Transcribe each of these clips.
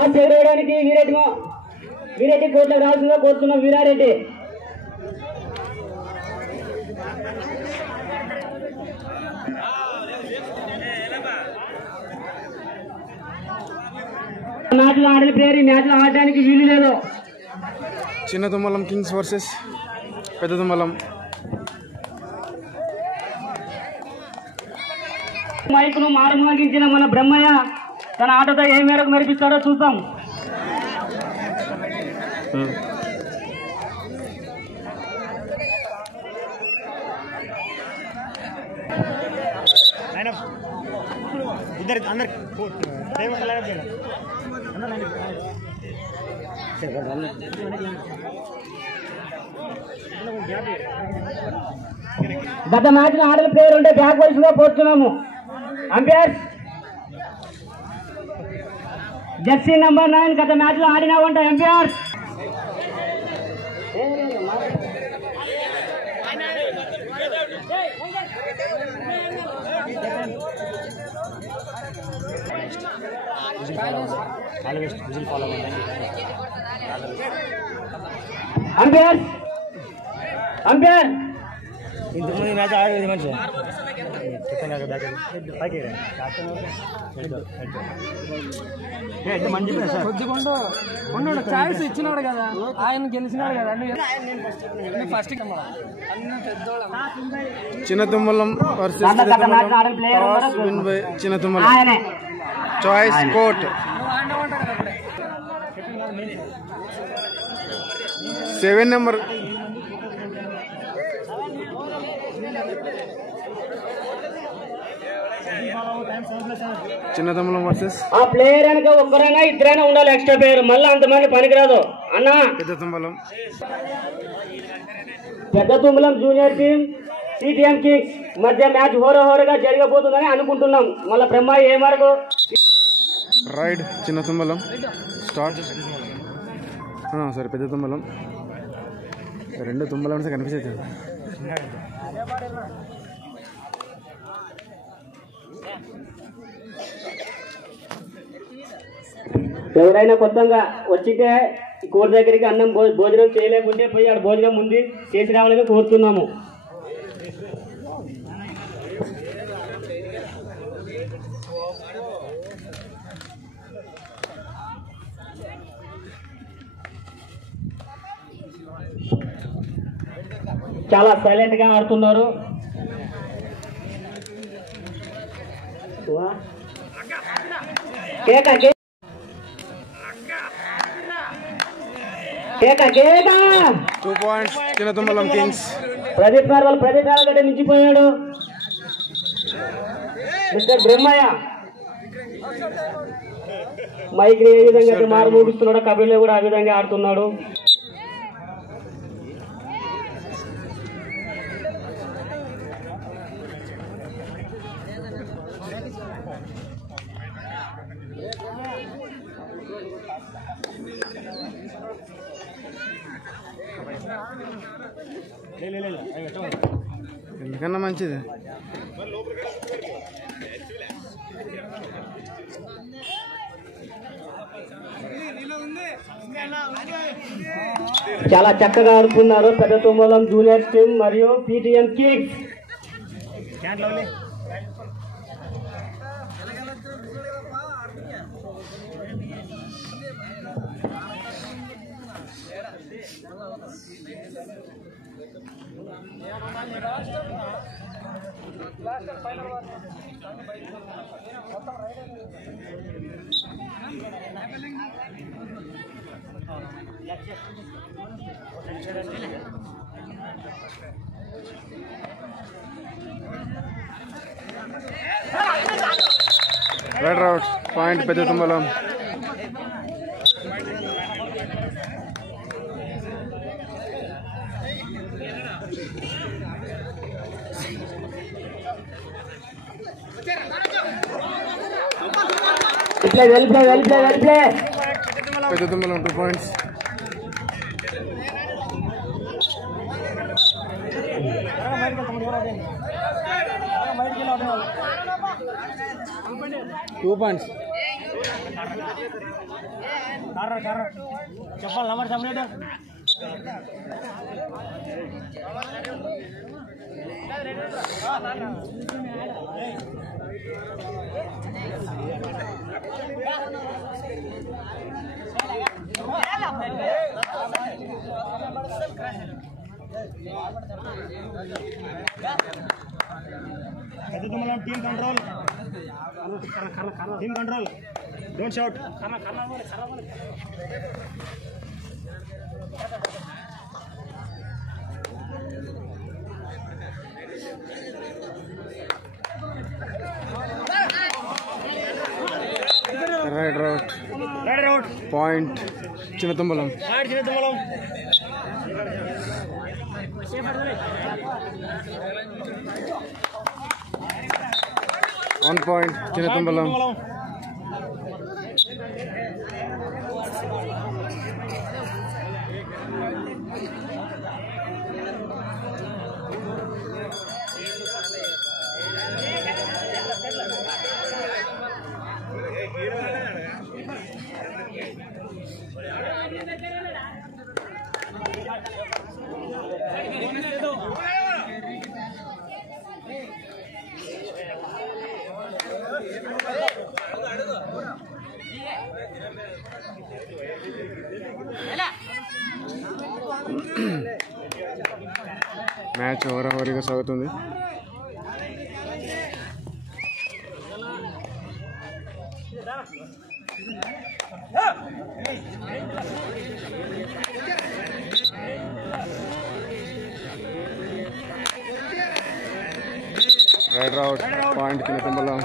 Toss ఎగరేయడానికి Veereddy కోట్లకు రావాల్సిందిగా కోరుతున్నాం. వీరారెడ్డి మ్యాచ్లో ఆడిన ప్లేయర్ ఈ మ్యాచ్లో ఆడడానికి వీలు లేదు. చిన్న తుమ్మలం కింగ్స్ వర్సెస్ పెద్ద తుమ్మలం. మైకును మారుమోగించిన మన బ్రహ్మయ్య తన ఆటతో ఏ మేరకు మెరిపిస్తాడో చూద్దాం. గత మ్యాచ్ లో ఆడిన ప్లేయర్ ఉంటే బ్యాక్ వైస్ గా పోతున్నాము. అంపైర్ జెర్సీ నంబర్ 9 గత మ్యాచ్ లో ఆడినావంట. అంపైర్ అంపైర్ అంపైర్ ఇంతకుముందు మ్యాచ్ ఆడేది మంచిగా కొద్దిగా ఛాయిస్ ఇచ్చినాడు కదా, ఆయన గెలిచినాడు కదా. ఫస్ట్ చిన్న తుమ్మలం వర్సెస్ చిన్న తుమ్మలం. Choice coat 7 number. చిన్న తుమ్మలం వర్సెస్ ఆ ప్లేయర్ అనక ఒక్కరైనా ఇద్దరైనా ఉండాలి ఎక్స్ట్రా ప్లేయర్, మళ్ళీ అంతమంది పనికిరాదు అన్నా. పెద్ద Tummalam junior team CTM Kings మధ్య మ్యాచ్ హోరగా జరగబోతుందని అనుకుంటున్నాం. మళ్ళీ బ్రహ్మ ఏ మరకు రైడ్. చిన్న తుమ్మలం స్టార్ట్. సరే పెద్ద తుమ్మలం. రెండు తుమ్మలం కనిపిస్తుంది. ఎవరైనా కొత్తగా వచ్చితే కోర్టు దగ్గరికి అన్నం భోజనం చేయలేకుంటే పోయి ఆడ భోజనం ఉంది చేసి రావాలని కోరుతున్నాము. చాలా సైలెంట్ గా ఆడుతున్నారు. కేక 2 పాయింట్స్ చిన్న తుమ్మలం కింగ్స్. ప్రదీప్ గడ్డ నిలిచిపోయాడు. మిస్టర్ బ్రహ్మయ్య మైక్ ఏ విధంగా మారు మూగిస్తున్నాడో కబడ్డీలో కూడా ఆ విధంగా ఆడుతున్నాడు. ఎందుకన్నా మంచిది. చాలా చక్కగా ఆడుతున్నారు పెద్ద తుమ్మలం జూనియర్ టీం మరియు PTM kings. Right out point Pedda Tummalam. Pedda Tummalam 2 points. చెప్పాలి number separate team control don't shot right out point Chinnatambalam 1 point Chinnatambalam match హోరాహోరీగా సాగుతుంది. Right out point Chinnatambalam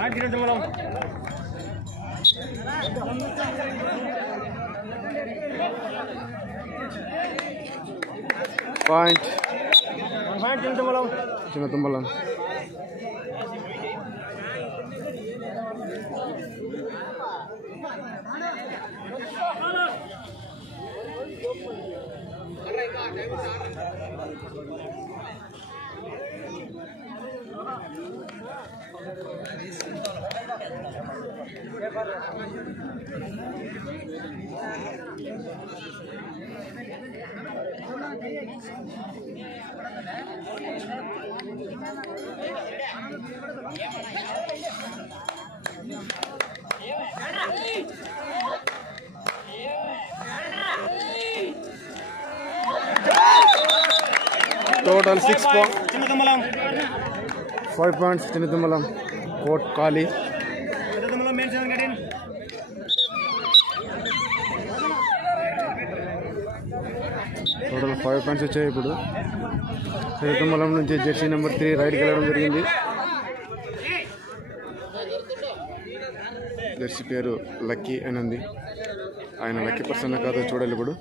point Chinnatambalam total 6 points 5 points Chinnatambalam court ఖాళీ. టోటల్ 5 points వచ్చాయి. ఇప్పుడు చిన్నతంబలం నుంచి జెర్సీ నెంబర్ 3 రైడ్కి వెళ్ళడం జరిగింది. జెర్సీ పేరు లక్కీ అని ఉంది. ఆయన లక్కీ పర్సన్ కాదో చూడాలి. ఇప్పుడు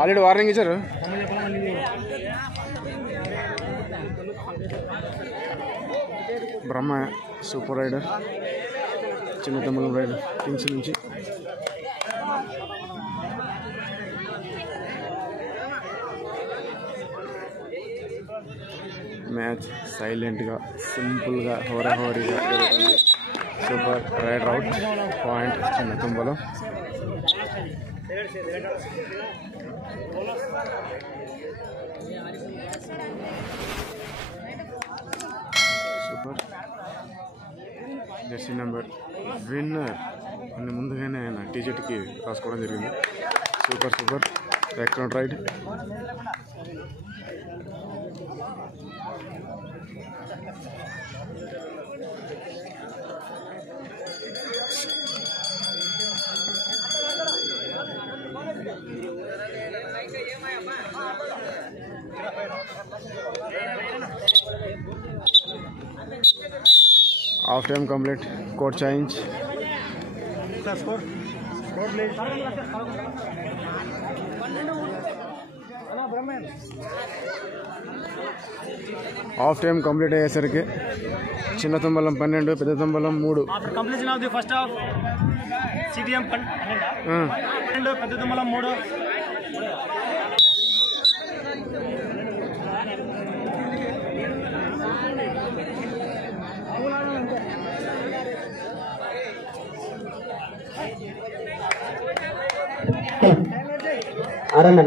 ఆల్రెడీ వార్నింగ్ ఇచ్చారు. Brahma super raider Chinnatambalam raider kings నుంచి. మ్యాచ్ సైలెంట్గా సింపుల్గా హోరాహోరీగా జరుగుతుంది. Super raider out point Chinnatambalam. Super jersey number winner అని ముందుగానే ఆయన టీషర్ట్కి రాసుకోవడం జరిగింది. Super super excellent raid. Half time complete. Court change. Half time complete అయ్యేసరికి Chinnatambalam 12 Peddatambalam 3. Completion of the first half CTM 12 Peddatambalam 3. Aranna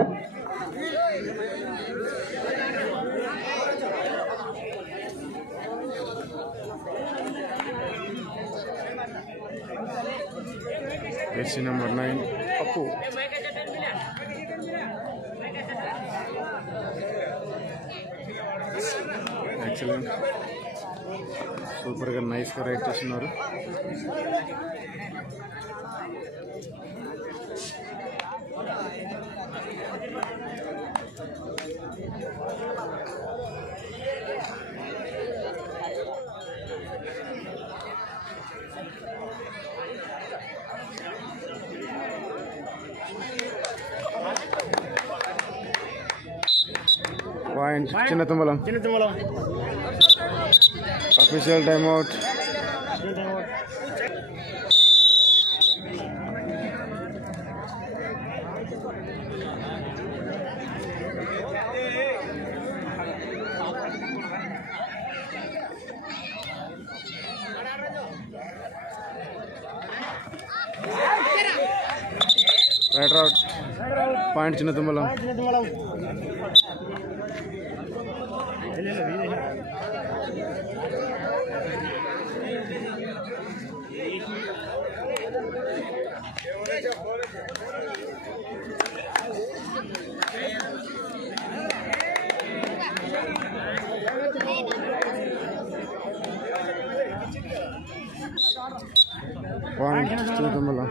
jersey number 9 Appu. Excellent, సూపర్గా నైస్గా రైడ్ చేస్తున్నారు. Point Chinna Tummalam. Official timeout. Right out. Point Chinna తుమ్మలం. Point Chinna తుమ్మలం.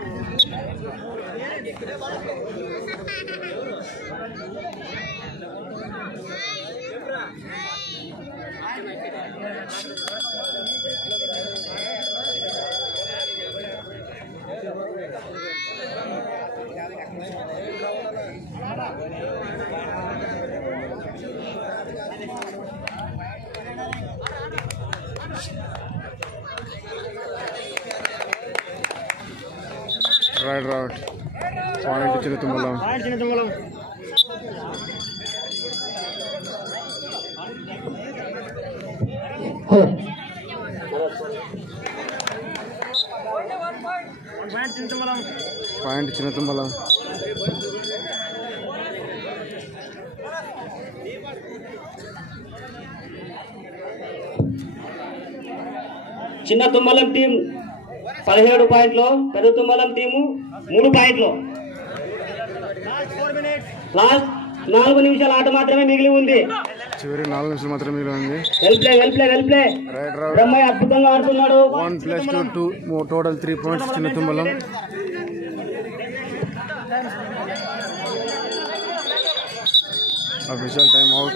Right out. Point Chinna తుమ్మలం. Point Chinna తుమ్మలం. చిన్న తుమ్మలం team 17 పాయింట్లు, పెద్ద తుమ్మలం team 3 పాయింట్లు. Last 4 నిమిషాల ఆట మాత్రమే మిగిలి ఉంది. చివరి 4 నిమిషాలు మాత్రమే మిగిలి ఉంది. Well play. బ్రహ్మయ్య అద్భుతంగా ఆడుతున్నాడు. 1+2 2 total 3 points Chinna Tummalam. Official time out.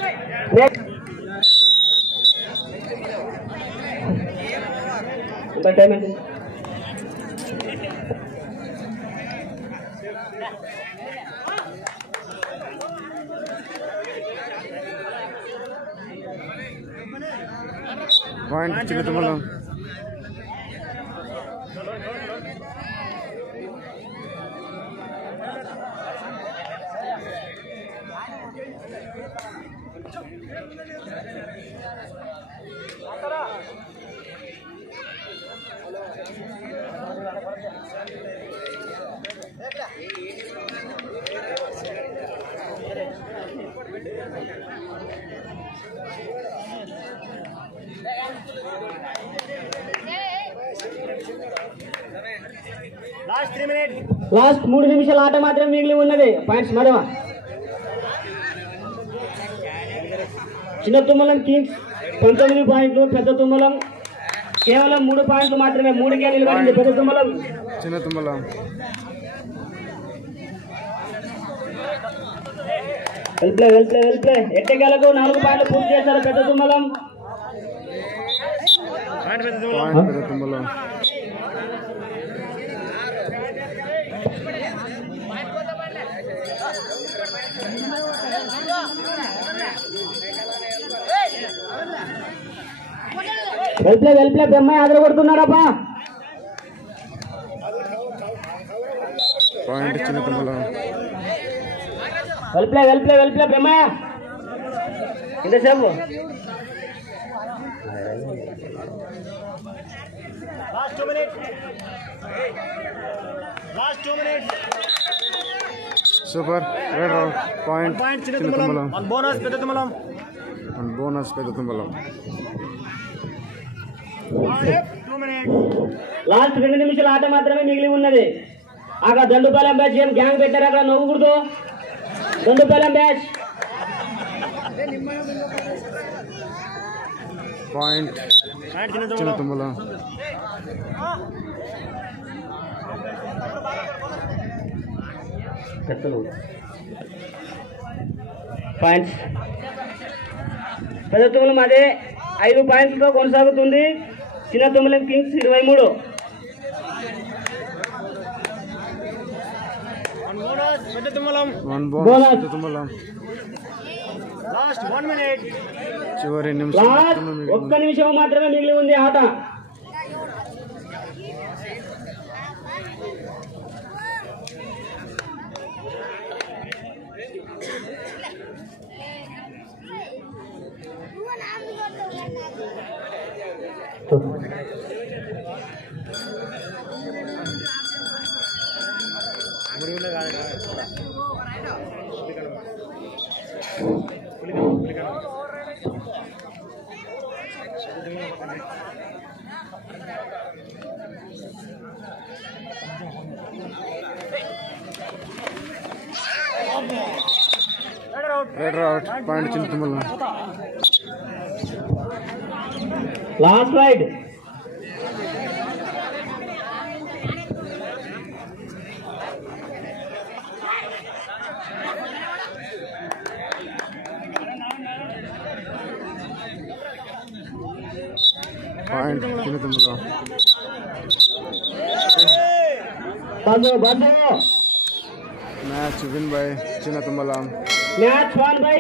Point Chinna Tummalam. Last 3 నిమిషాల ఆట మాత్రం మిగిలి ఉన్నది. పాయింట్స్ మరవ చిన్న తుమ్మలం కింగ్స్ 19 పాయింట్లు, పెద్ద తుమ్మలం కేవలం 3 పాయింట్లు మాత్రమే. 3కే నిలబడింది పెద్ద తుమ్మలం. చిన్న తుమ్మలం. Well play. ఎట్టకేలకు 4 పాయింట్లు పూర్తి చేశారు పెద్ద తుమ్మలం. పెద్ద తుమ్మలం. వెల్ ప్లే బ్రహ్మయ్య ఆదరగొడుతున్నాడప్పా. Point Chinna Tummalam. Well play Brahmayya. ఎంతసేపు? Last 2 minutes. Super right round point Chinna Tummalam bonus పెద్ద తుమ్మలం బోనస్ పెద్ద తుమ్మలం లాస్ట్ 2 నిమిషాల ఆట మాత్రమే మిగిలి ఉన్నది. అక్కడ దండుపాలెం బ్యాచ్ ఏం గ్యాంగ్ పెట్టారు, అక్కడ నవ్వుకూడదు. Dandupalem batch point Chinna తుమ్మలం points పెద్ద తుమ్మలం అదే 5 పాయింట్లతో కొనసాగుతుంది. చిన్న తుమ్మలం కింగ్స్ 23. పెద్ద తుమ్మలం బోనస్ పెద్ద తుమ్మలం లాస్ట్ 1 మినిట్ చివరి లాస్ట్ 1 నిమిషం మాత్రమే మిగిలి ఉంది ఆట. Right out point Chinna Tummalam last raid point Chinna Tummalam బంధు match win by Chinna Tummalam match won by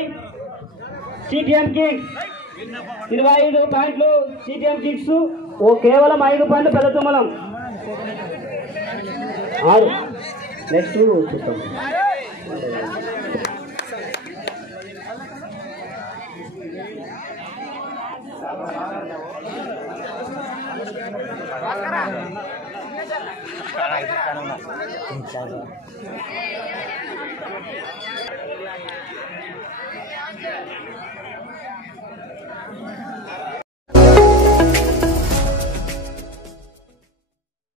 CTM kings. 25 పాయింట్లు సిటిఎం కింగ్స్, కేవలం 5 పాయింట్లు పెద్ద తుమ్మలం. 6 నెక్స్ట్ చూస్తాం.